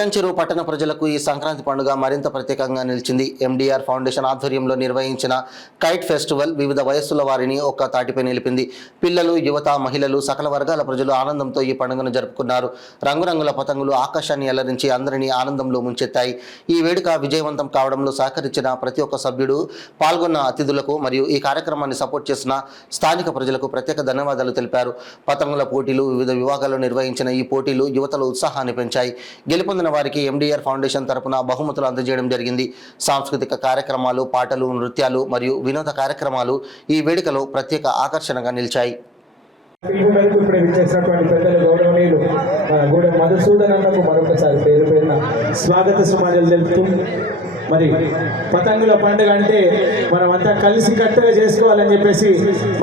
పటంచెరు పట్టణ ప్రజలకు ఈ సంక్రాంతి పండుగ మరింత ప్రత్యేకంగా నిలిచింది. ఎండిఆర్ ఫౌండేషన్ ఆధ్వర్యంలో నిర్వహించిన కైట్ ఫెస్టివల్ వివిధ వయస్సుల వారిని ఒక్క తాటిపై నిలిపింది. పిల్లలు, యువత, మహిళలు, సకల వర్గాల ప్రజలు ఆనందంతో ఈ పండుగను జరుపుకున్నారు. రంగురంగుల పతంగులు ఆకాశాన్ని అలరించి అందరినీ ఆనందంలో ముంచెత్తాయి. ఈ వేడుక విజయవంతం కావడంలో సహకరించిన ప్రతి ఒక్క సభ్యుడు, పాల్గొన్న అతిథులకు మరియు ఈ కార్యక్రమాన్ని సపోర్ట్ చేసిన స్థానిక ప్రజలకు ప్రత్యేక ధన్యవాదాలు తెలిపారు. పతంగుల పోటీలు, వివిధ విభాగాల్లో నిర్వహించిన ఈ పోటీలు యువతలో ఉత్సాహాన్ని పెంచాయి. గెలుపొందిన వారికి ఎండిఆర్ ఫౌండేషన్ తరపున బహుమతులు అందజేయడం జరిగింది. సాంస్కృతిక కార్యక్రమాలు, పాటలు, నృత్యాలు మరియు వినోద కార్యక్రమాలు ఈ వేడుకలో ప్రత్యేక ఆకర్షణగా నిలిచాయి. మధుసూదనకు మరొకసారి పేరు పేరున స్వాగత సమాజాలు తెలుపుతూ, మరి పతంగుల పండుగ అంటే మనమంతా కలిసి కట్టుగా చేసుకోవాలని చెప్పేసి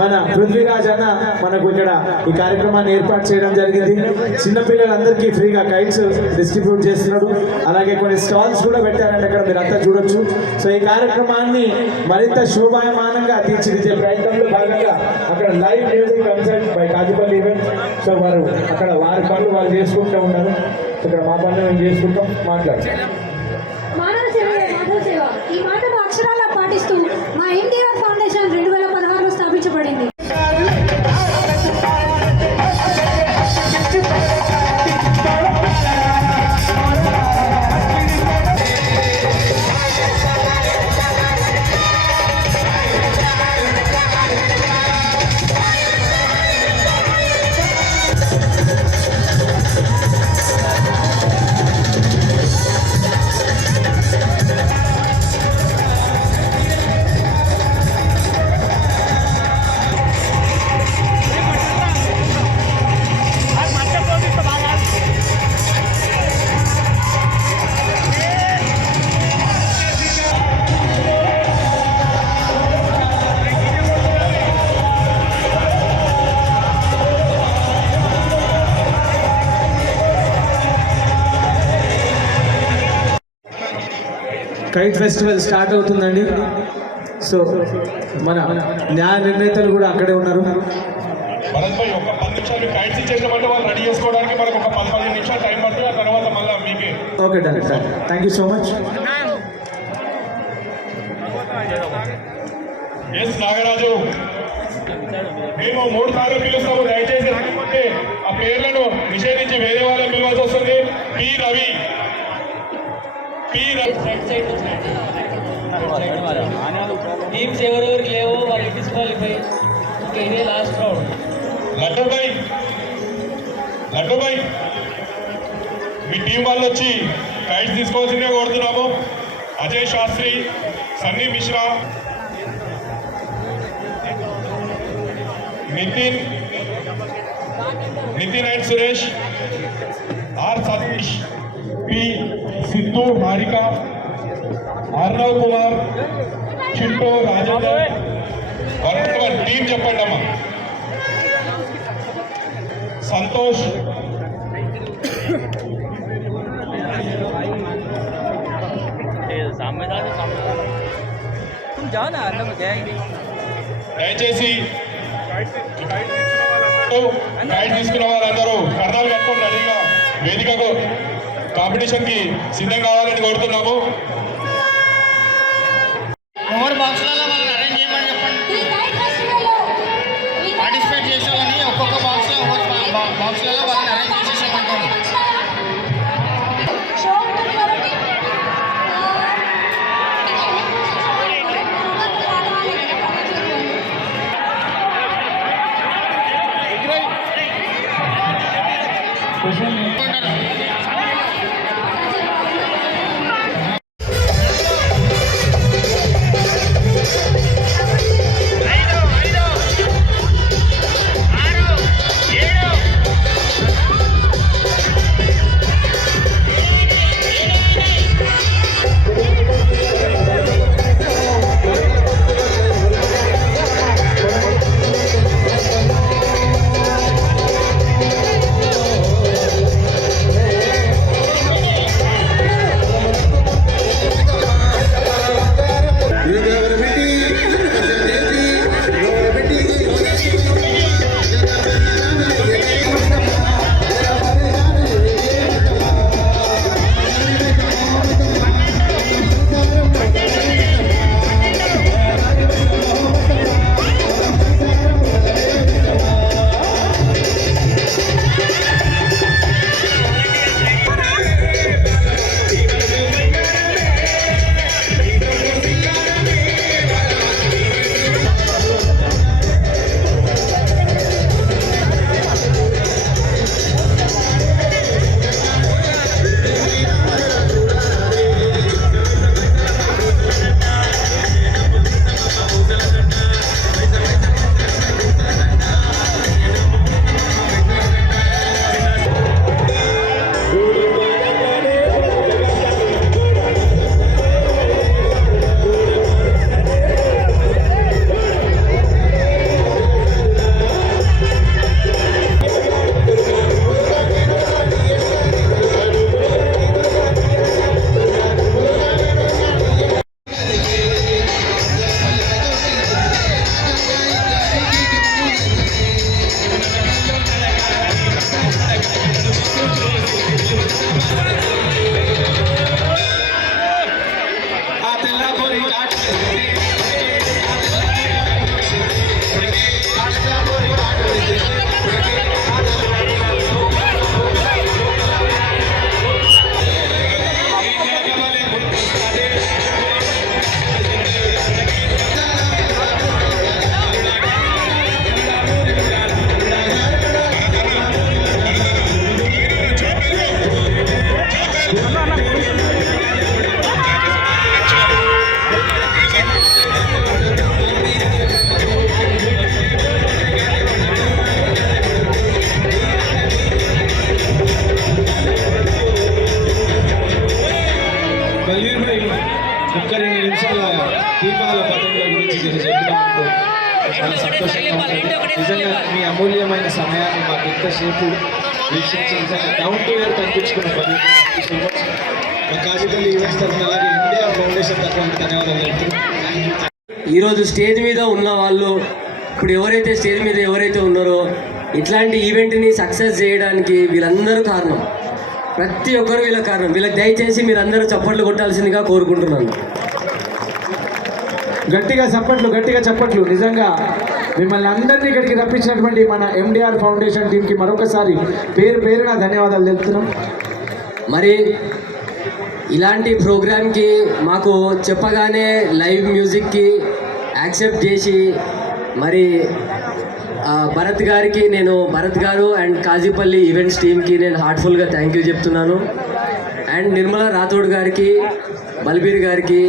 మన పృథ్వీరాజ్ అన్న మనకు ఇక్కడ ఈ కార్యక్రమాన్ని ఏర్పాటు చేయడం జరిగింది. చిన్నపిల్లలందరికీ ఫ్రీగా కైట్స్ డిస్ట్రిబ్యూట్ చేస్తున్నాడు. అలాగే కొన్ని స్టాల్స్ కూడా పెట్టారంటే అక్కడ మీరు అంతా చూడొచ్చు. సో ఈ కార్యక్రమాన్ని మరింత శోభాయమానంగా తీర్చిదిద్దే ప్రయత్నంలో భాగంగా అక్కడ live music concert by Kajupalli event. So వారు అక్కడ వారి పనులు వాళ్ళు చేసుకుంటూ ఉన్నారు. ఇక్కడ మా పనులు మేము చేసుకుంటాం. మాట్లాడతాం. ఈ మాటను అక్షరాలా పాటిస్తూ మా ఎండిఆర్ ఫౌండేషన్ 2016లో స్థాపించబడింది. కైట్ ఫెస్టివల్ స్టార్ట్ అవుతుందండి. సో మన న్యాయ నిర్ణేతలు కూడా అక్కడే ఉన్నారు. భరత్ భాయ్ ఒక 10 నిమిషాలు కైట్స్ ఇచ్చేసామంటే వాళ్ళు రెడీ చేసుకోవడానికి మనకు ఒక 10-15 నిమిషాలు టైం పడుతుంది. ఆ తర్వాత మళ్ళీ మీకే. Okay done. Thank you so much. S Nagaraju, మేము 3 సార్లు పిలుస్తాము. దయచేసి రాకపోతే ఆ పేర్లను నిషేధించి వేరే వాళ్ళని పిలవాల్సి వస్తుంది. పి రవి టీమ్స్ ఎవరెవరికి లేవో వాళ్ళు డిస్క్వాలిఫై. ఇంకా ఇదే లాస్ట్ రౌండ్. లడ్డూబాయ్ మీ టీం వాళ్ళు వచ్చి కైట్స్ తీసుకోవాల్సిందే కోరుతున్నాము. Ajay Shastri, Sunny Mishra, Nitin and Suresh, R Satish, P Siddhu, Harika, Arnav Kumar, Chintu, Rajender, Varun team చెప్పండి అమ్మా. సంతోష్, దయచేసి గైడ్ తీసుకున్న వాళ్ళందరూ కర్ణాలు కట్టుకొని రెడీగా వేదికకు కాంపిటీషన్ కి సిద్ధం కావాలని కోరుతున్నాము. ఎవరు బాక్స్లలో వాళ్ళని అరేంజ్ చేయమని చెప్పండి. పార్టిసిపేట్ చేసేవాళ్ళని ఒక్కొక్క బాక్స్లో బాక్స్లలో వాళ్ళని అరేంజ్ చేసేసామంటారు. బలీర్ భాయ్ ఒక్క 2 నిమిషాల దీపాల పథకంల గురించి చెప్పినందుకు చాలా సంతోషంగా ఉంది. నిజంగా మీ అమూల్యమైన సమయాన్ని మాకు ఇంతసేపు వీక్షించి నిజంగా డౌన్ టు ఎర్త్ అనిపించుకున్న మా కాజీపల్లి ఈవెంట్స్ తరఫున అలాగే ఇండియా ఫౌండేషన్ తరఫున ధన్యవాదాలు చెప్తున్నాను. ఈరోజు స్టేజ్ మీద ఉన్న వాళ్ళు ఇప్పుడు ఎవరైతే స్టేజ్ మీద ఎవరైతే ఉన్నారో ఇట్లాంటి ఈవెంట్ని సక్సెస్ చేయడానికి వీళ్ళందరూ కారణం. ప్రతి ఒక్కరు వీళ్ళ కారణం. వీళ్ళకి దయచేసి మీరందరూ చప్పట్లు కొట్టాల్సిందిగా కోరుకుంటున్నాను. గట్టిగా చప్పట్లు. నిజంగా మిమ్మల్ని అందరినీ ఇక్కడికి రప్పించినటువంటి మన ఎండిఆర్ ఫౌండేషన్ టీంకి మరొకసారి పేరున ధన్యవాదాలు తెలుపుతున్నాం. మరి ఇలాంటి ప్రోగ్రామ్కి మాకు చెప్పగానే లైవ్ మ్యూజిక్కి యాక్సెప్ట్ చేసి మరి భరత్ గారు అండ్ కాజీపల్లి ఈవెంట్స్ టీమ్కి నేను హార్ట్ఫుల్గా థ్యాంక్ యూ చెప్తున్నాను. అండ్ నిర్మలా రాథోడ్ గారికి, బల్బీర్ గారికి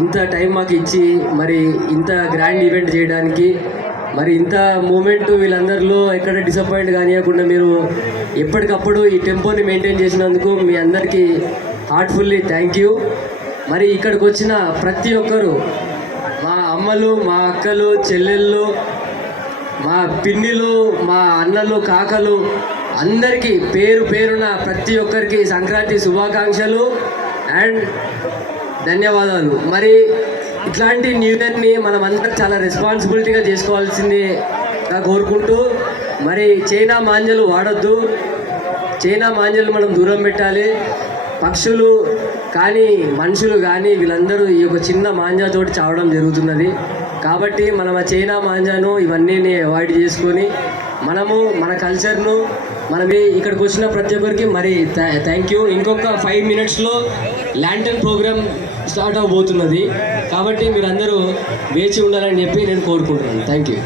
ఇంత టైం మాకు ఇచ్చి మరి ఇంత గ్రాండ్ ఈవెంట్ చేయడానికి, మరి ఇంత మూమెంట్ వీళ్ళందరిలో ఎక్కడ డిసప్పాయింట్ కానివ్వకుండా మీరు ఎప్పటికప్పుడు ఈ టెంపోని మెయింటైన్ చేసినందుకు మీ అందరికీ హార్ట్ఫుల్లీ థ్యాంక్ యూ. మరి ఇక్కడికి వచ్చిన ప్రతి ఒక్కరు, మా అమ్మలు, మా అక్కలు, చెల్లెళ్ళు, మా పిన్నిలు, మా అన్నలు, కాకలు అందరికీ పేరున ప్రతి ఒక్కరికి సంక్రాంతి శుభాకాంక్షలు అండ్ ధన్యవాదాలు. మరి ఇట్లాంటి న్యూ ఇయర్ని మనం అందరం చాలా రెస్పాన్సిబిలిటీగా చేసుకోవాల్సిందిగా కోరుకుంటూ, మరి చైనా మాంజలు వాడొద్దు, చైనా మాంజలు మనం దూరం పెట్టాలి. పక్షులు కానీ మనుషులు కానీ వీళ్ళందరూ ఈ యొక్క చిన్న మాంజాతోటి చావడం జరుగుతున్నది. కాబట్టి మనం ఆ చైనా మాంజాను ఇవన్నీ అవాయిడ్ చేసుకొని మనము మన కల్చర్ను ఇక్కడికి వచ్చిన ప్రతి ఒక్కరికి మరి థ్యాంక్ యూ. ఇంకొక 5 minutesలో ల్యాంటర్న్ ప్రోగ్రామ్ స్టార్ట్ అవబోతున్నది. కాబట్టి మీరందరూ వేచి ఉండాలని చెప్పి నేను కోరుకుంటున్నాను. Thank you.